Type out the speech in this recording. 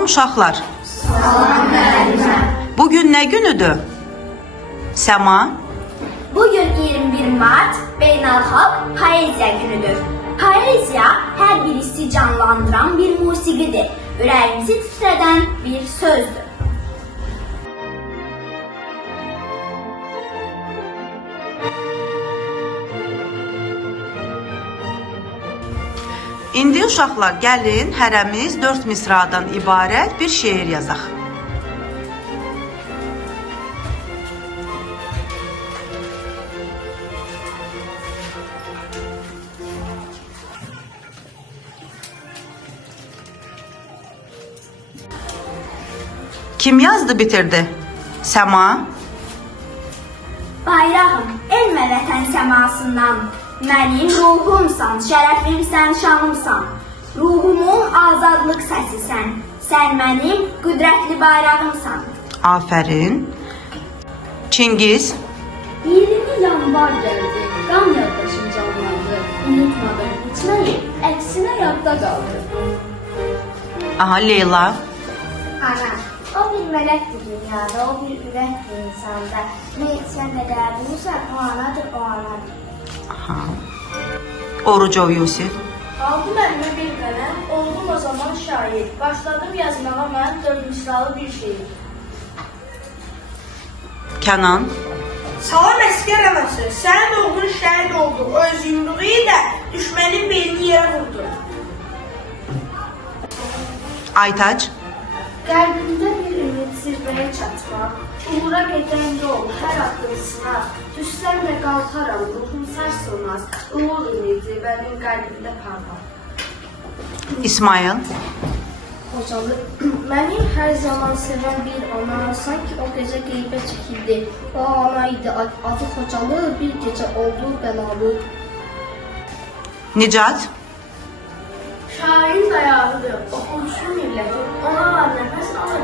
Salam uşaqlar. Salam müəllimə. Bugün nə günüdür? Səma? Bugün 21 Mart Beynəlxalq Poeziya günüdür. Poeziya hər bir hissi canlandıran bir musiqidir. Ürəyimizi titrədən bir sözdür. İndi uşaqlar gəlin hərəmiz 4 misradan ibarət bir şeir yazaq. Kim yazdı, bitirdi? Səma? Bayrağım, el və vətən səmasından, mənim ruhumsan, şərəfimsən, şanımsan. Ruhumun azadlıq səsisən, sən mənim qüdrətli bayrağımsan. Afərin. Çingiz? 20 yanvar gəldi, qan yaddaşım canlandı. Unutmadım içməyi, əksinə yadda qaldı. Aha, Leyla. Ana, o bir mələkdir dünyada, o bir ürəkdir insanda. Ne sən də qəbulsan, o anadır, o anadır. Aha. Orucov Yusif. Aldım əlime bir qələm, oldum o zaman şair. Başladım yazmağa mən 4 misralı bir şeir. Kənan. Salam əskər anası, sənin oğlun şəhid oldu. O öz yumruğu ilə düşmənin belini yerə vurdu. Aytac. Qəlbimdə bir ümid zirvəyə çatmaq, uğura gedən yol, hər addımsına, düşsəm də qalxaram, ruhum sarsılmaz, uğur ümidi mənim qəlbimdə parlar. İsmail. Xocalı, məni hər zaman sevən bir ana, sanki o gecə qeybə çəkildi. O ana idi, adı Xocalı, bir gecə oldu bəlalı. Nicat. Şairin dayağıdır, oxumuşu millətim, ona var nəfəs alır,